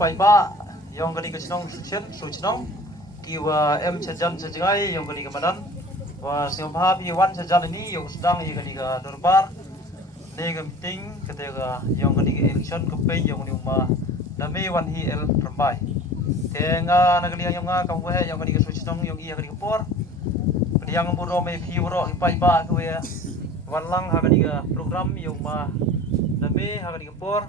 pai ba yang kani kecnong suchen suchnong kiwa sejan sejagai yang kani kemadan wa siapa pi wan sejan ini yang sedang yang kani ka dorbar ne meeting ketika yang kani election campaign yang kani uma dame wan hi el rambai tenga nagli yang kamu yang kani suchnong yang iya kani por yang buro me fi buro pai ba tu ya wanlang hakani ka program yang ma dame hakani ka por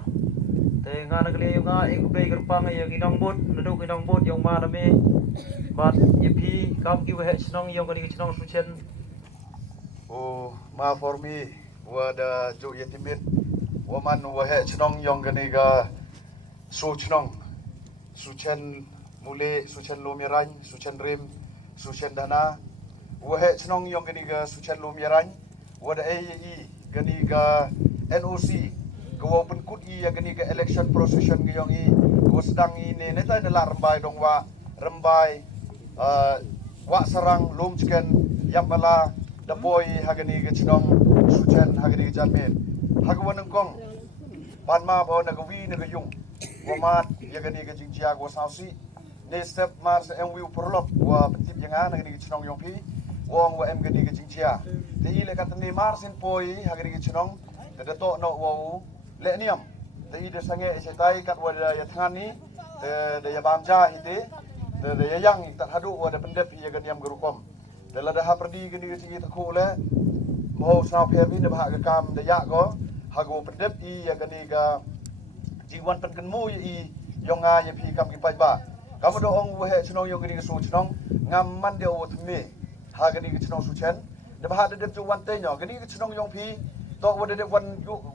tenga nagli yang ekbe gerpang yang inang bot neduk inang bot yang ma dame bat yepi kam ki we chnong yang kani chnong suchen ma for me wada jo yetimit waman wa he chnong yang kani ka chnong suchen mule suchen lomiran suchen rim suchen dana wahe chnong yang kani ga suchen lomiran wada AEE kani ga NOC ko open kut I kani ga election procession ga yang I ko sedang ini neta adalah rembai dong wa rembai wa sarang lom chicken yang bala dapoi hagani ga chnong suchen hagani ga jamin hagwan kong panma bo na ga wi na ga yung wamat ya kani ga jingjia go sausi ne step mars en wi prolop wa petip yang ana kani ga chnong yong pi wong wa em gani ga jingjia te I le katni marsin poi hagani ga chnong da to no wo le niam te I de sange setai kat wa ya thangan ni de ya bamja ite de ya yang tat hadu wa da pendep ya gani am gurukom de la da ha perdi gani ga jingi takho le mo sa phe mi ne ba ga kam de ya go hago pendep I ya gani ga jiwan pen kan mu I yonga ya pi kam ki pai ba kam do ong wa he chnong yong gani ga su chnong ngam man de o thme ha gani ga chnong su chen de ba de ju wan te nyo gani ga chnong yong pi to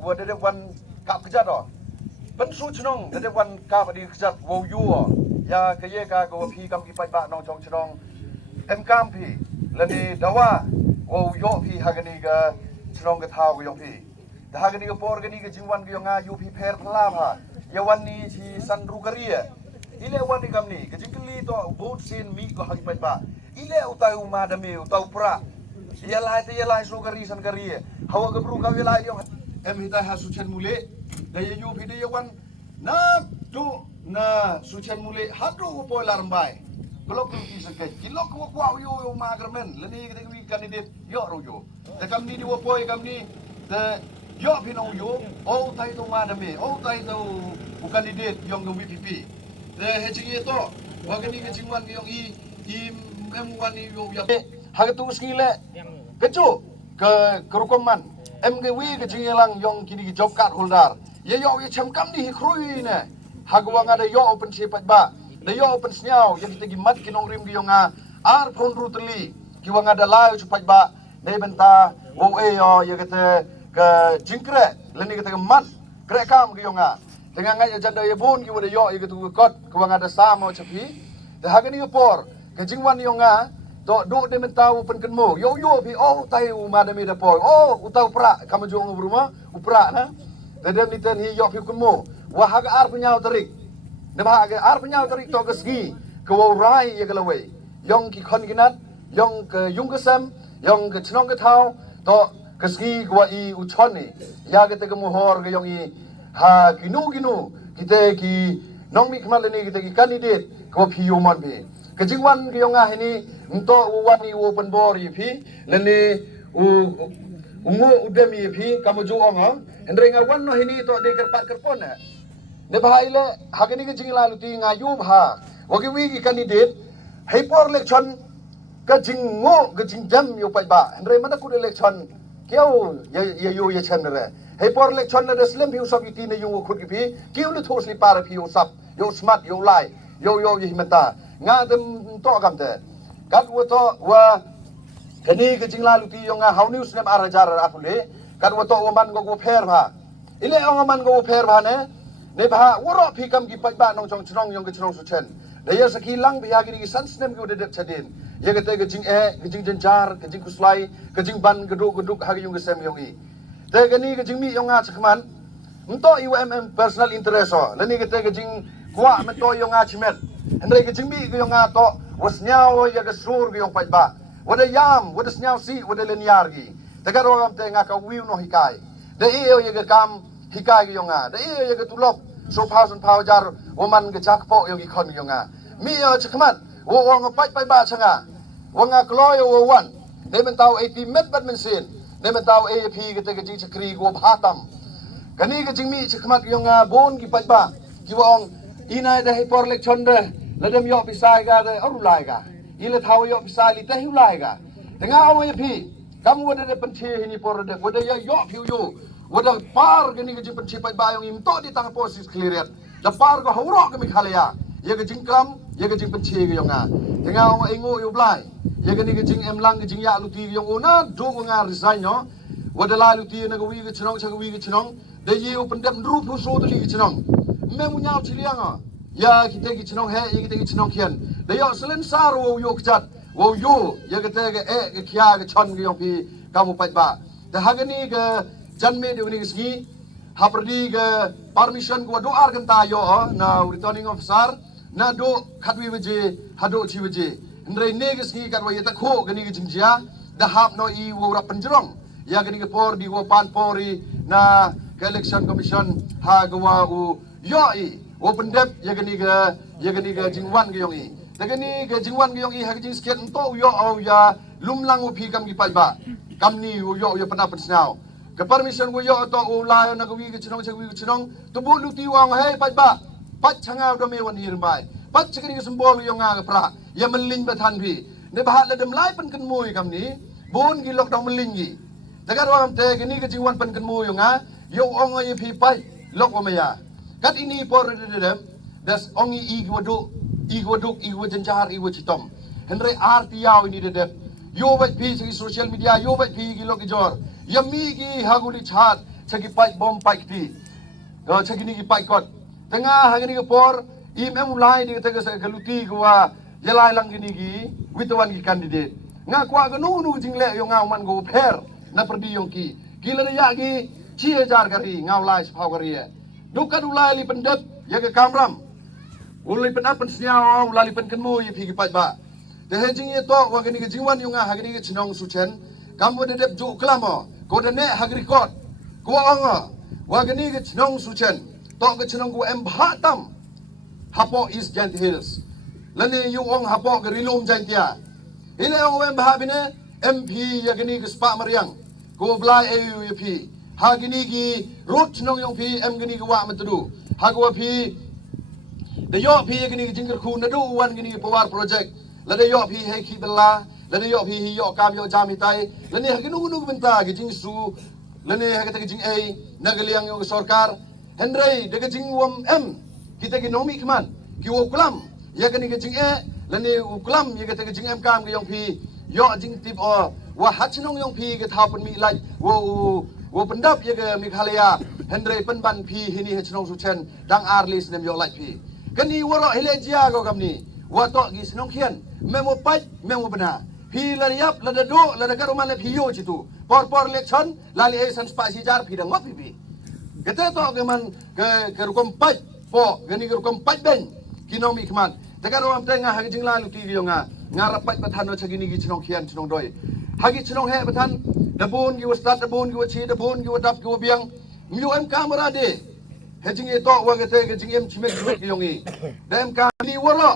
wa de wan kap kjat do ben su chnong de wan kap di kjat wo yu ya ka ye ka go pi kam ki pai ba nong chong chnong em kam pi la ni dawa wo yo pi ha gani ga chnong ga thau go yong pi da ha gani ga por gani ga jingwan ga yonga yu pi pher phla ba ya wan ni chi san ru karia ile wan ni kam ni ga jingli to vote sin mi go ha ki pai ba ile utai uma dame utau pra ia lai su kari san kari hawa ke bru ka we lai yo em hitai ha su chen mule da ye yu phide ye wan na tu na su chen mule ha tu ko poi lar bai blok ku ki sakai kilok ko kwa yo ma garmen lani ke wi candidate yo ro yo da kam ni wo poi kam ni da yo pino yo o tai to ma dame o tai to ku candidate yong go VPP da he chi to wa ke ni ke jingwan ke yong I em wan ni yo ya ha tu skile kecu ke kerukuman MGW ke jingelang yong kini job card holder ye yo ye cham kam ni krui ne hagwang ada yo open sipat ba da yo open snyao ye kita gimat kinong rim gi yonga ar phone rutli ki wang ada lai chupat ba ne benta wo e yo ye kete ke jingkre leni kete mat kre kam gi yonga dengan ngai janda ye bun ki wada yo ye ketu kot ki wang ada samo chapi da hagani por ke jingwan yonga do de mentau pen kenmo yo pi tai uma de me de poi utau pra kam jong rumah upra na de ni ten hi yo pi kenmo wa ha ga ar penyau terik de ba ga ar penyau terik to gesgi ke wo rai ye galawe yong ki khon ginat yong ke yung kesam yong ke chnong ke thau to gesgi wa I uchon ni ya ke te ke mohor ke yong I ha ginu kite ki nong mi kmal ni kite ki candidate ko pi yo man bi kejingwan ke yonga ini untuk wani open bor yipi leni ungu udemi yipi kamu juong endrenga wanno ini to de kerpat kerpon ne bahaile hagani ke jingla luti ngayu bha wagi wi candidate hyper election ke jingo ke jingjam yo pai baendre mana ku election kyo ye yo ye chen re hyper election na slim pi usab yiti ne yo khut ki kyo le thosli par pi usab yo smart yo lai yo yimata nga dem to kam te kat wo to wa kani ke jingla luti yo nga how news nem arajar afule kat wo to man go pher bha ile ong man go pher bha ne bha wo ro phi kam ki pa ba nong chong chnong yong ke chnong su chen de ye sakhi lang bi agi ki sans nem ke de chadin ye ke te ke jing ke jing jenjar ke jing kuslai ke jing ban geduk hagi yong ke sem yong I te kani ke jing mi yong nga chakman mto IWMM personal interest leni ke te ke jing kwa mto yong nga chimet Andre ke jingbi ke yong to wasnyao ya ke sur ke yong pai ba wada yam wada snyao si wada leniar gi tegar ram te nga ka wiu no hikai de e ye ke kam hikai ke yong de e ye ke tulok so pau jar woman ke jak po yogi kon yonga mi yo chakman wo wong pai ba changa wonga kloy wo wan ne men tau ap met bat men sin ne men tau ap ke te ke ji chakri go bhatam gani ke jingmi chakmat yonga bon ki pai ba ki wong inai da por lek chonde ladam yo pisai ga de arulai ga ile thau yo pisai li te hulai ga tenga ong ap kamu wada de penci ini por de wada ya yo piu yo wada par gani ke jing penci pai ba yong im to di tang posis clearet da par go hawro ke mi khalaya ye ke jing kram ye ke jing penci ke yonga tenga ong ingo yo blai ye gani ke jing em lang ke jing ya luti yong ona do nga resign no wada la luti na go wi ke chnong cha go wi ke chnong de ye open dem ru pu so de li ke chnong me mu nyao chilianga ya kita ke chnong he ye kita ke chnong khian de yo selen saro yo kjat wo yo ye ke te ke khia ke chon ke yong pi kamu pai ba de hagani ke janme de uni ski haprdi ke permission ko do ar kan ta yo na returning officer na do khatwi beje hado chi beje ndre ne ke ski kan wa ye ta kho gani ke jingjia da hap no I wo ra panjrong ya gani ke por di wo pan pori na ke election commission ha go wa u yo I wo pendep ya gani ke jingwan ke yong I dagani ke jingwan ke yong I ha ke jing sket to yo au ya lumlang wo phi kam ki pai ba kam ni wo yo pana pensnau ke permission wo yo to u la na ko wi ke chnong chwi ke chnong to bu lu ti wang he pai ba pat changa do me wan hir bai pat chikri ke symbol yo nga ke pra ya melin ba than phi ne ba la dem lai pen kan moi kam ni bon gi lok dong melin gi dagar wam te ke ni ke jingwan pen kan moi yo nga yo ong ai phi pai lok wa me ya kat ini por de dem das ongi igwaduk igwajanjar igwachitom henry artiyaw ini de yo bat pi segi social media yo bat pi gi lok jor yami gi haguli chat chagi pai bom pai ti chagi ni gi pai kot tengah hagini gi por im ulai di tega sa galuti gwa yalai lang gini gi witawan gi candidate nga kwa ga nu jingle yo nga man go pher na perdi yong ki gila ya gi 6000 kari nga ulai phau kari duka ulai li pendep ya ke kamram ulai pen apen siao ulai pen kenmu ye phi pai ba de he jing ye to wa gani ke jingwan yunga ha gani ke chnong su chen kam de dep ju klamo ko de ne hagri kot ko anga wa gani ke chnong su chen to ke chnong ko em bha tam hapo is jant hills lani yu ong hapo ke rilum jantia ile ong em bha bine mp ya gani ke spa mariang ko blai au ye phi ha gani ki rot chnong yong phi em gani ke wa matdu ha ko phi de yo phi gani jingir khu na do wan gani power project la de yo phi he khi bella la de yo phi hi yo kam yo jami tai la ne ha nu benta gi jing su la ne ha ta gi jing ai na ga liang yo sarkar hendrei de ga jing wom em kita gi nomi kman ki wo klam ya gani ga jing e la ne u klam ya ga ta gi jing em kam gi yong phi yo jing tip o wa ha chnong yong phi ga tha pen mi lai wo pendap ya ga mi khalaya hendrei pen ban phi hini ha chnong su chen dang arlis nem yo lai phi kani woro hilejia go kamni wato gi senong khian memo pai memo bena phi la yap la do la ga roman le phi yo chitu por election la li san spasi jar phi dang ngopi bi kete to ge man ke rukom pai po gani rukom pai ben kinomi kman daga rom tenga ha jing la lu ti yo nga rap pai pathan no chagini gi chnong khian chnong doi ha gi chnong he pathan da bon gi wastat da bon gi wachi da bon gi wadap gi biang mi em kamera de hejing itu wa kete hejing em chimek duit yongi dem kam ni woro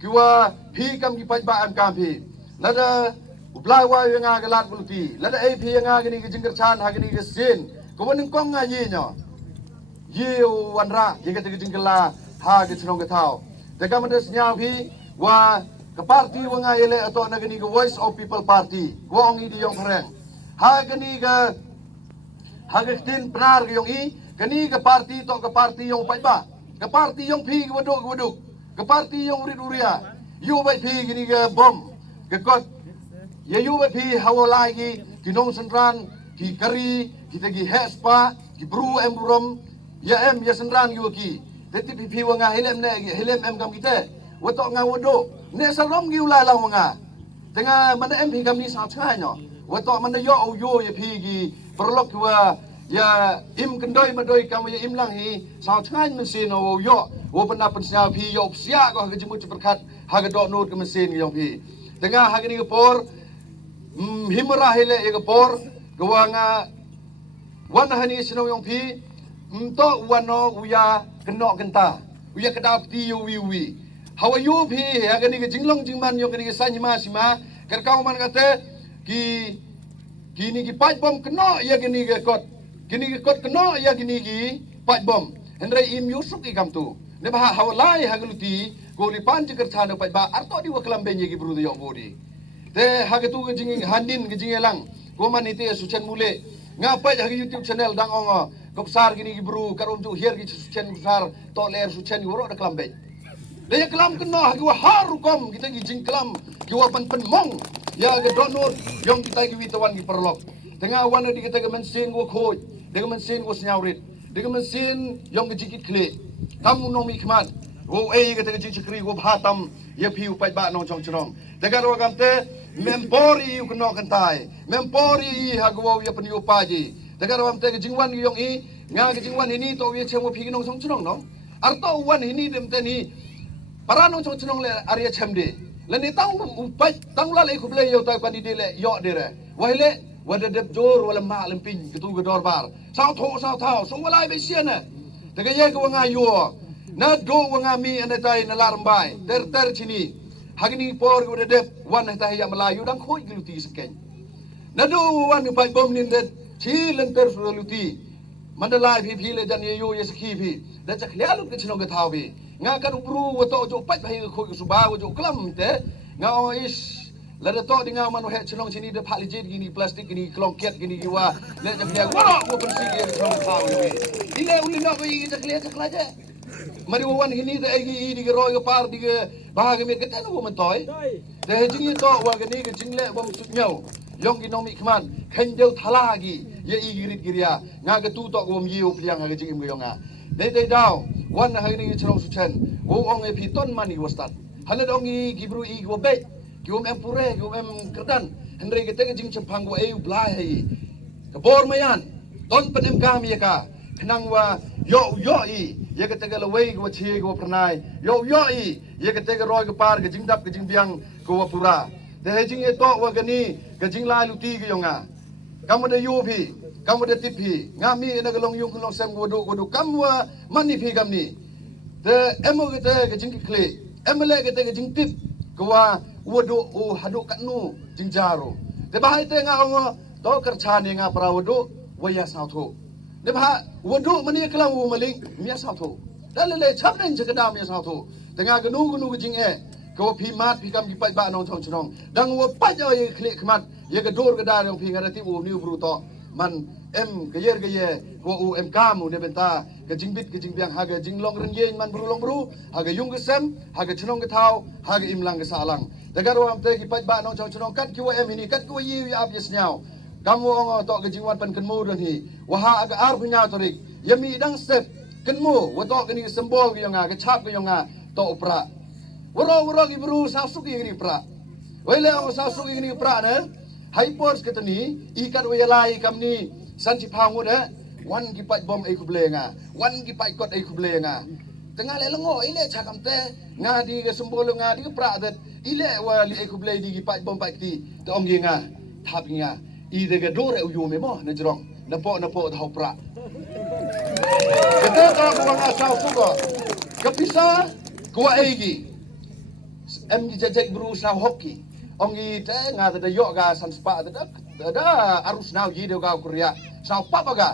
kiwa phi kam gi pai ba am kam phi lada ublai wa nga galat bulti lada ai phi nga gini gi jingir chan ha gini gi sin ko wan kong nga yi nyo yi wan ra gi kete gi jingla ha gi chnong ga thau de kam des nya phi wa ka party wa nga yele ato na gini gi voice of people party wa ong di yong phreng ha gini ga ha gi tin pnar gi yong I kani ke parti to ke parti yang pai ba ke parti yang phi ke waduk ke parti yang urit uria yu bai phi gini ke bom ke kot ye yu bai phi hawalai ki nong sentran ki kari ki tagi hespa ki bru emburom ya em ya sentran yu ki teti phi wanga hilem em kam kita wato nga wado ne salom gi ulai lang wanga tengah mana em phi kam ni sa chai no wato mana yo ye phi gi perlok wa ya im kendoi madoi kamu ya im lang hi sao chai mesin o yo wo pena pensya phi yo sia ko ke jimu perkat ha ga do not ke mesin yo phi tengah ha ni ke por himra hele ye ke por gawanga wan hani sino yo phi Untuk wano uya kenok kenta. Uya kedap ti wi. Hawa yu pi ya gani ke jinglong jingman yo gani ke sanyima sima. Kerkau man kata ki kini ki pat bom kenok ya gani ke kot. Gini ke kot kenok ya gini ki pat bom. Hendrai im yusuk ikam tu. Ne bah hawa lai hagaluti goli pan jeker chana pat ba arto di waklam benye ki bru yo bodi. Te hagatu ke jing handin ke jingelang. Goman ite sucen mule. Ngapai hagi YouTube channel dang ongo. Kopsar gini gibru karom tu hier gitu sucen besar toler sucen guru ada kelambe. Dia kelam kena hagi haru kom kita gijing kelam giwa pan mong ya ke donor yang kita gi witawan gi perlok. Tengah wana di kita mensin go khoj, dia mensin go senyawrit, dia mensin yang gijikit kle. Kamu nomi khmat. Go kita gijing cekri go bhatam ya piu pai ba nong chong chong. Tegar wa kamte mempori u kena kentai. Mempori hagwa ya penyu paji. Tegar wam te jingwan yong i nga jingwan ini to wi chemo phi nong song chunong no arto wan ini dem te ni para nong song chunong le arya chemde le ni tang upai tang la le khuble yo ta kwani de le yo de re wai le wada dep jor wala ma lemping ketu gedor bar sao tho sao thao so wala be sia na te ga ye ko nga yo na do nga mi ane tai na lar mbai ter chini hagini por ko de dep wan ta ya malayu dang khoi gluti sken na do wan pai bom nin de chi lenter suluti mandalai phi le jan ye yo ye sakhi phi da chak lia lu ke chino ke thau phi nga kan ubru wo to jo pai bai khoi su ba wo jo klam te nga o is la de to dinga man he chino chini de phali jit gini plastic gini klong ket gini giwa le chak lia wo pensi ye chino thau phi ile uli no bai chak lia chak la je mari wo wan hini de egi di ke roi ke par di ke bahag me ke tan wo man toy de jing to wa ke ni ke jing le bom sut nyau yong ki nomi khman khen deu thala gi ye i girit giria nga ga tu to gom yiu pliang ga jing im ga yonga de dau wan ha ni chrong su chen wo ong e phi ton mani wastat hale dong i gibru i go be gi om em pure gi om em kerdan hendrei ke te jing chempang go e blai hai ka bor mayan ton penem ka mi ka khnang wa yo i ye ke te ga lawei go chi go pranai yo i ye ke te ga roi ga par ga jing dap ga jing biang go pura de jing e to wa ga ni ga jing la lu ti ga yonga kamu de yu phi kamu de tip phi ngami na ga long yung long sem wodu kamu mani phi kam ni de emo ga te ga jing kle emle ga te ga jing tip ko wa wodu o hadu kanu jing jaro de ba te nga ngo to kar cha ni nga pra wodu wa ya sa tho de ba wodu mani kla wo maling mi ya sa tho da le chap nen ga da mi ya sa tho de nga ga nu ga jing e ko phi mat phi kam ki pai ba nong thong chong dang wo pa jo ye khle khmat ye ga dor ga da rong phi ga ti wo ni bru to man em ga ye ko u em kamu ne benta ga jing bit ga jing biang ha ga jing long ren ye man bru long bru ha ga yung ga sem ha ga chunong ga thau ha ga im lang ga sa lang da ga ro am te ki pai ba nong chong kat ki wo em ni kat ko yi ap yes nyao kam wo ngo to ga jing wan pan kan mu ron hi wa ha ga ar phu nya to rik yami dang step kan mu wo to ga ni symbol ga yonga ga chap ga yonga to pra waro ki bru sa su ki ni pra wele o sa su ki ni pra ne hypos ke tani ikat we lai kam ni san chi phang de wan ki pai bom ai kuble nga wan ki pai kot ai kuble nga tengah le lengo ile cha kam te nga di ke symbol nga di pra de ile wa li ai kuble di ki pai bom pai ti to ong ye nga thap nga i de ke do re u yo me mo ne jrong na po tho pra ke te ka ko nga sa su ko kapisa ko ai gi em ji jajak bru sa hoki ongi te nga da yo ga san spa da arus now ji de ga kuria sa pa ga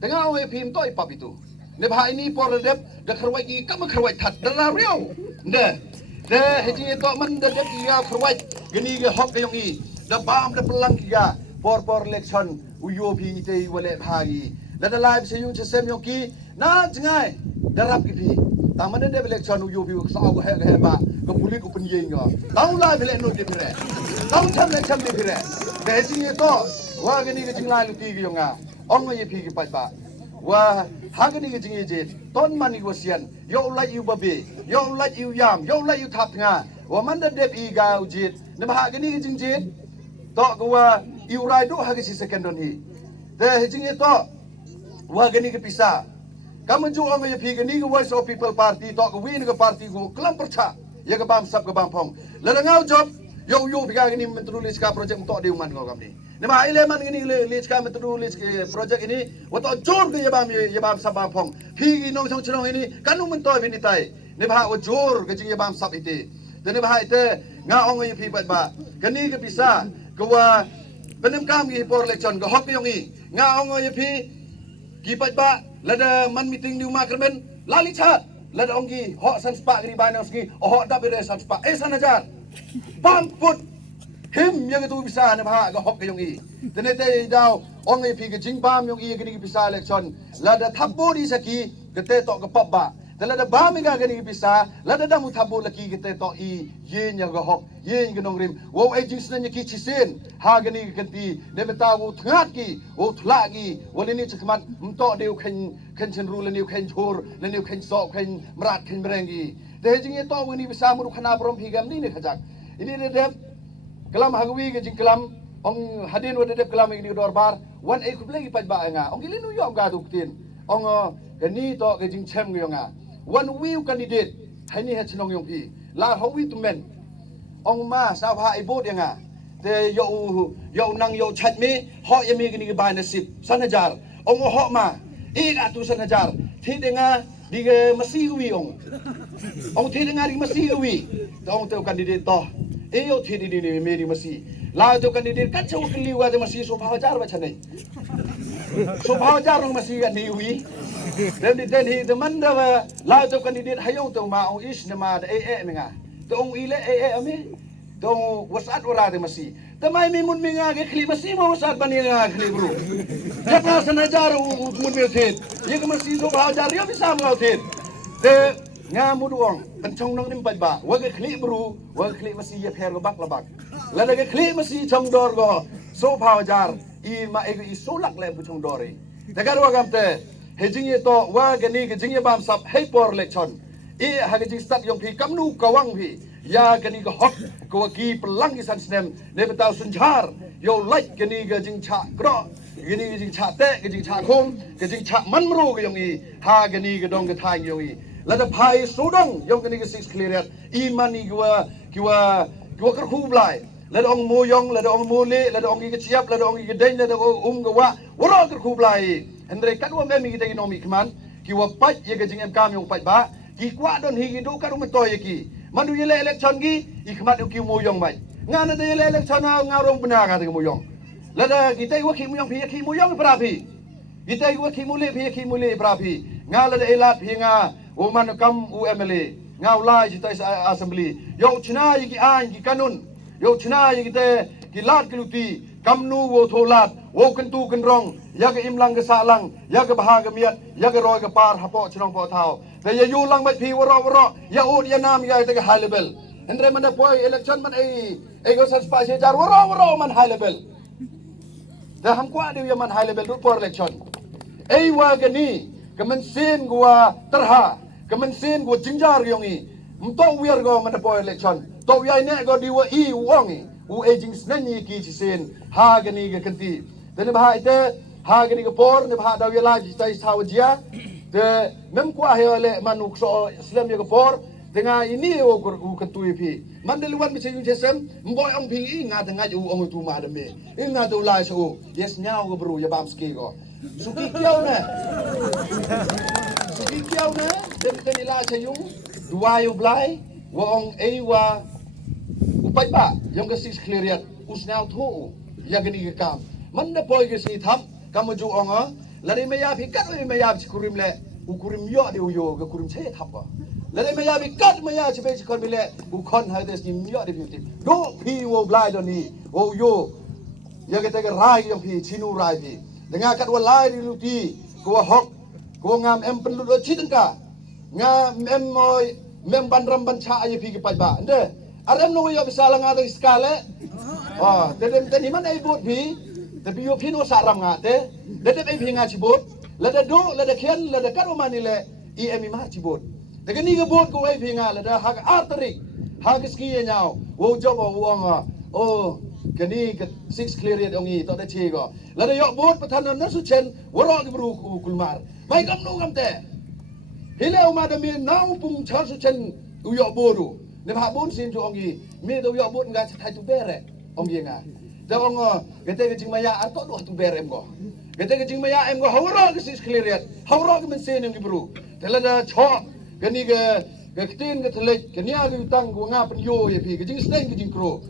tengah we phim toi pap itu ne bha ini por dep da kharwai ki kam kharwai that da la riau ne de heji to man da dep ya kharwai gini ge hok yong i da bam da pelang ga por election uyo phi te wale phagi la da live se yung che sem yong ki na jingai darap ki phi ta man de election uyo phi sa go he ba ko pulit ko pen yeng ga tau la bele no de phire tau cham de phire de ji to wa gini ge jinglai lu ti ge yong a ong ye phi ki pa ba wa hagani ge jingi je ton mani go sian yo la yu babe yo la yu yam yo la yu thap nga wa man de i ga u je ne ba hagani ge jing je to go wa yu rai do hagi si second on hi de jingi to wa gani ge pisa kamu ju ong ye phi gani ge voice of people party to go win ge party go klam percha ye ge bam sap ge bam phong la ngau job yo phi ga gani mentrulis ka project to de man go kam ni Nama elemen ini list kami tu list projek ini, waktu jor ke yabam sabang pong. Higi nong song cenong ini kanu mentoi bini tai. Nama jor ke jing yabam sab itu. Dan nama itu ngaong yang pibat ba. Kani ke bisa kewa penem kami por election ke hok yang ini ngaong yang pi kipat ba lada man meeting di rumah kermen lali chat lada onggi hok san spa kini banang segi hok dak bere san spa sanajar bang put him yang itu bisa ne ba ga hok yang i tenete dau ong i pi ke jing bam yang i kini bisa election lada thabo di saki kete tok ke pop ba lada ba mi ga kini bisa lada damu thabo laki kete tok i yen yang ga hok yen ke nong rim wo ai jing sna ki chisen ha kini kenti ne beta wo thngat ki wo thla ki wo ni chakman mto deu khen chen ru le niu khen chor le niu khen so khen mrat khen brengi de jing e to wo ni bisa mu khana brom phi gam ni ne khajak ini de kelam hagwi ke jing kelam ong hadin wo de kelam ini dorbar wan ai kublegi pat ba nga ong ilinu yo ga du tin ong ke ni to ke jing chem yo nga wan wiu candidate hai ni ha chnong yong phi la ho wi tu men ong ma sa pha ai bot yang nga te yo nang yo chat me ho ye mi ni ba na sip sanajar ong ho ma i ga tu sanajar thi de nga di ke masi wi ong thi de nga di masi wi ong te candidate to e yo thi di ni me di masi la to candidate ka chau ke liwa de masi so pha jar ba chanai so pha jar ong masi ga ni wi den hi de man da la to candidate hayong to ma ong is na ma de e me nga to ong ile e ame to wasat ora de masi tamai mi mun mi nga ke khli masi mo wasat bani nga khli bro jatna sanajar mun me thet ye ke masi so pha jar yo bisa mo thet de nga mu duong pencong nong nim ba wa ke khli bro wa khli masi ye pher bak labak la de ke khli masi chong dor go so pha jar i ma e so lak le bu chong dor e de gar wa gam te he jing ye to wa ke ni ke jing ye bam sap he por election e ha ke jing start yong phi kam nu kawang phi ya ke ni ke hok ko ki pelang ki san snem ne betau sun jar yo like ke ni ke jing cha kro ke ni jing cha te ke jing cha khom ke jing cha man mro ke yong i ha ke ni ke dong ke thai yong i la da phai so dong yong ke ni ke six clear i mani kiwa kar khu blai la dong mo yong la dong mo le la dong ke chiap la dong ke deng la dong ke wa woro kar khu blai andre kat wa me mi ke no mi kman kiwa pat ye ke jing em kam yong pat ba ki kwa don hi ki do karu metoy ye ki manu ye le election ki ikmat ki mo yong mai ngana de le election nga rong bena ka de mo yong la da ki tai wa ki mo yong phi ki mo yong pra phi ki tai wa ki mo le phi ki mo le pra phi nga la de elat phi nga o man kam u mla nga ulai ji tai assembly yo china ye ki an ki kanun yo china ye ki te ki lat ki luti kam nu wo tholat wo kan tu kan rong ya ke im lang ke sa lang ya ke bah ke miat ya ke roi ke par hapo chnong po thao te ya yu lang mai phi woro ya ud ya nam ya te high level andre man poi election man ai go san spa se jar woro man high level da ham kwa de ya man high level por election ai wa ke ni ke man sin gua terha ke man sin gua jingjar yongi mto wier go man poi election to ya ne go di wa i wongi u aging snani ki sin ha ke ni ke kanti dan bah ite ha gini ke por ne bah dawi la ji tai saw dia de mem kwa he le manuk so islam ye ke por dengan ini o ketui pi man de luan mi se yu jesem mboy ong ping i nga de nga u ong tu ma de me i nga do la so yes nyao go bru ya bam ski go suki kiau ne de ni la che yung dua yu blai wo ong e wa upai ba yang ke six clear usnau thu ya gini ke kam man de poi ke si tham kamu ju onga lari me ya phi kat me ya kurim le ukurim yo de yo ke kurim che thap ba lari me ya phi kat me ya che be kon mi le u kon ha de sim yo de phi do phi wo blai do ni wo yo ya ke te ke rai yang phi chinu rai phi denga kat wa lai di lu ti ko hok ko ngam em pen lu chi tengka nga em moi mem ban ram ban cha ye phi ke pai ba ande arem no yo bisa la nga de skale te ni man ai bot phi tapi yo pino saram ngate dede be pinga cibot lada do lada kian lada karo manile emi ma cibot de ni ga bot ko ai pinga lada hak arterik hak ski nyao wo job wo nga o kani ke six clear ongi to de chigo lada yo bot pathan na su chen woro ki bru kulmar mai kam no kam te hile o ma de mi nau pum cha su chen u yo boru ne ba bon sin jo ongi mi do yo bot nga thai tu bere ongi nga Jawang kata ke maya atau doh tu berem go. Kata ke maya em go haura ke sis cleariat. Haura ke mensen yang diburu. Telada chok gani ke tin ke telek ke nia du tang go nga pen yo ye pi ke jing steng ke jing kro.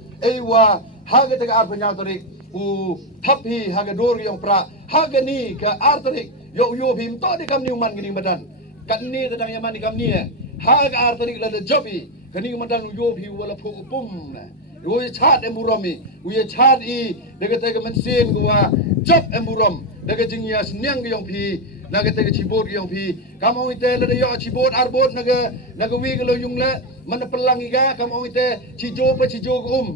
Wa ha ke ar penya tarik u thapi ha ke dor yang pra ha ke ni ke ar tarik yo bim to di kam ni man gini badan. Kan ni tadang yaman di kam ni ha ke ar tarik la de jobi kani madan yo bi wala phu pum na. Uye chat emurami, uye chat I dega tega mensin gua job emuram, dega jingya senyang yang pi, naga tega cibot yang pi, kamu ite lada yo cibot arbot naga wi kalau yung la mana pelang iga, kamu ite cijo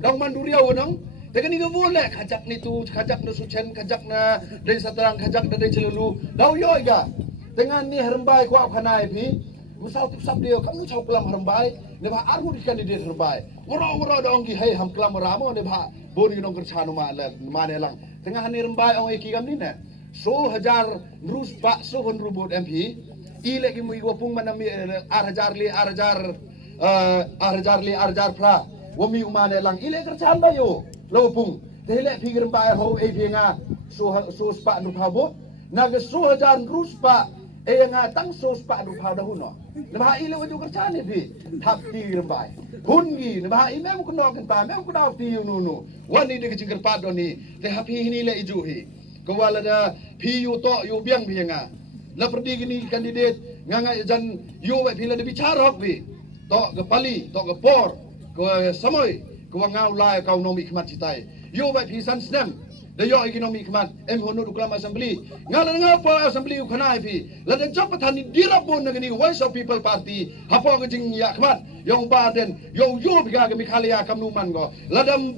dang manduriau nang, tega ni gavul le, kajak ni tu, kajak na sucen, kajak na dari satarang, kajak na dari celulu, dau yo iga, dengan ni herembai kuat kanai pi. Misal tu sab dia kamu cakap kelam herbai, nebah arhu di kandidat herbai. Orang dong ki hey ham kelam ramo nebah boni nong kerja nama mana lang. Tengah ni herbai orang iki kam ni na. 100,000 rus pak 100 rubut MP. Ile ki mui wapung mana mi 8,000 pra. Wami umane lang ile kerja anda yo. Lopung. Tehile pi herbai ho EP nga 100 pak nu pabo. Naga 100,000 rus pak nga tang sos pa du pa dahun no lebah ile waju kerjane bi thap ti rembai hungi lebah ime mu kno kan pa me ku daw ti nu wani de kicing pa do ni te hapi ni le iju hi ko wala da pi yu to yu biang bi nga la perdi gini kandidat nga jan yu wa bila de bicara hok bi to ke pali to ke por ko samoy ko nga ulai ka no mi khmat citai yu wa pi san snem da yo ekonomi kemat hono du kelam assembly ngala pa assembly khana pi la de job pathani dirabon ngani voice of people party hapo ke jing ya kemat yong ba den yo biga ke mikhalia kamnu man go ladam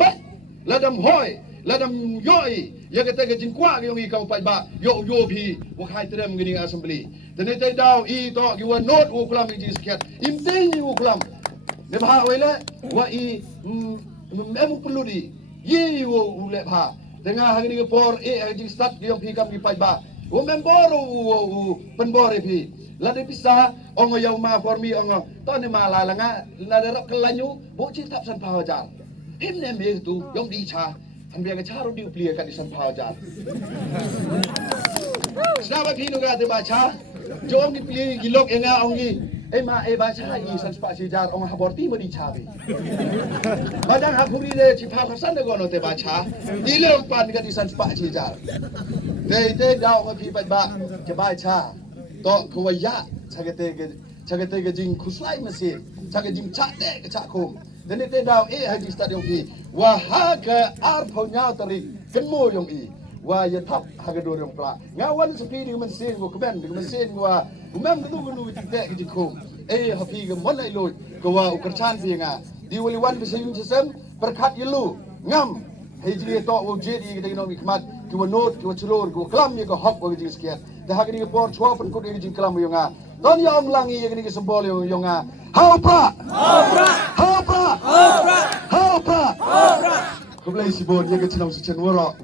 hoy ladam yoi ya ke te jing kwa ke yong I kau pai ba yo pi wo khai terem ngani assembly tene te daw I to ki wa not wo kelam ji sket imteng wo kelam ne ba wele wa I em perlu di ye wo ule ba tengah hari ni por jing start yang pi kam ki pai ba o member penbor pi la de pisa ongo yau ma for mi ongo to ni ma la nga la de rap kelanyu bo chi tap san pa jar him ne me tu yong di cha an bia ga cha ro di pli ka di san pa jar snaba pi nu ga de ba cha jong di pli gilok enga ongi ma ba cha I san pa si jar ong haborti mo di cha bi badang hakuri de chi pa khasan de gono te ba cha di le pan ga di san pa si jar te daw ma pi ba ke ba cha to ko ya chagate ge jing khuslai ma si chagate jing cha de ke cha khum de te daw haji stadium pi wa ha ka ar pho nya tari ken mo yong I wa ya thap ha ga do yong pla ngawan sepi di men sin go kben di men sin wa umam gnu ti te ki khum hapi ga mon ai lo ko wa ukarchan pi nga di wali wan bisayun sesem berkat yelu ngam hejri to wo jedi de no mikmat ki wa not ki wa chlor ko klam ye ko hok ko ji skiat de ha ni por chwa pen ko de ji klam yo nga don ya om langi ye ni ke symbol yo nga hau pra ko blai si bon ye ke chnong su chen wo ro